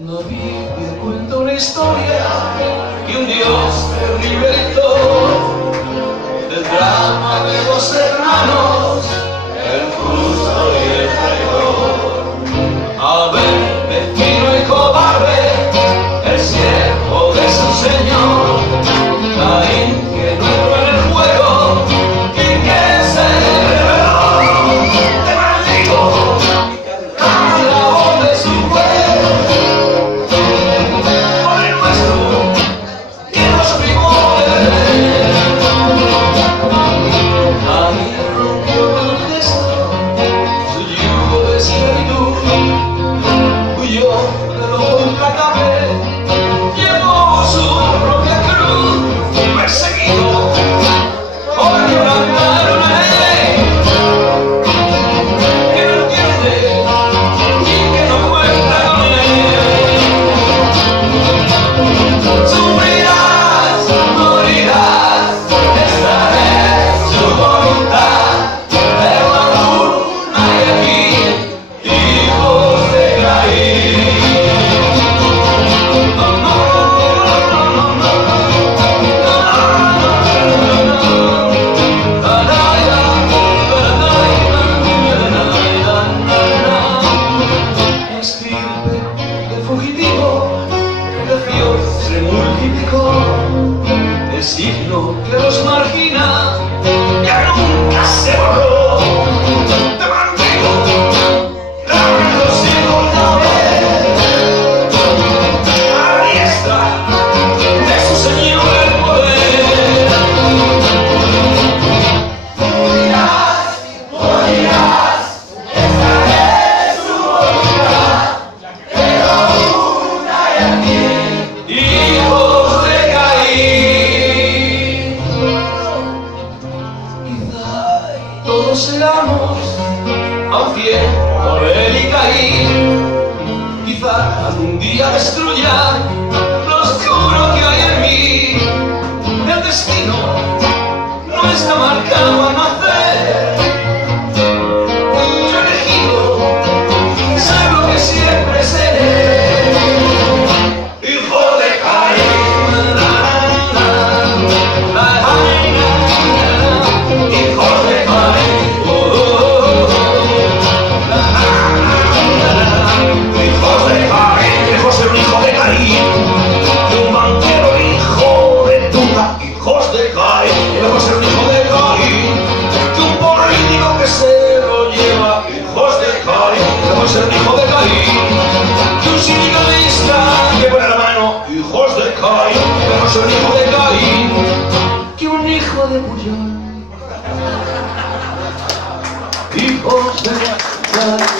David me cuenta una historia y un Dios terrible dictó del drama de dos hermanos, el justo y el traidor. Abel, vecino y cobarde, el siervo de su señor. Caín, que no entró en el juego y que se rebeló. Te maldigo, a la voz de su pueblo. Por el nuestro, y nos vimos de él. Caín rompió con un gesto su yugo de esclavitud. Huyó de lo implacable, llevó su propia cruz. Perseguido por una ley que no entiende y que no cuenta con él. Sufrirás, morirás, esta es su voluntad. Pero aún hay aquí hijos de Caín. El fugitivo creció, se multiplicó, el signo que los margina ya nunca se borró. Te maldigo, dame los hijos de Abel, a la diestra de su señor el poder. Morirás, morirás, esta es su voluntad. Hijos de Caín. Quizá todos seamos a un tiempo Abel y Caín. Quizá algún día destruya lo oscuro que hay en mí. El destino no está marcado a nacer. Yo he elegido ser lo que siempre seré. Ser hijo de Caín, que un sindicalista que pone la mano, hijos de Caín, mejor ser hijo de Caín que un hijo de Puyol. Hijos de Caín.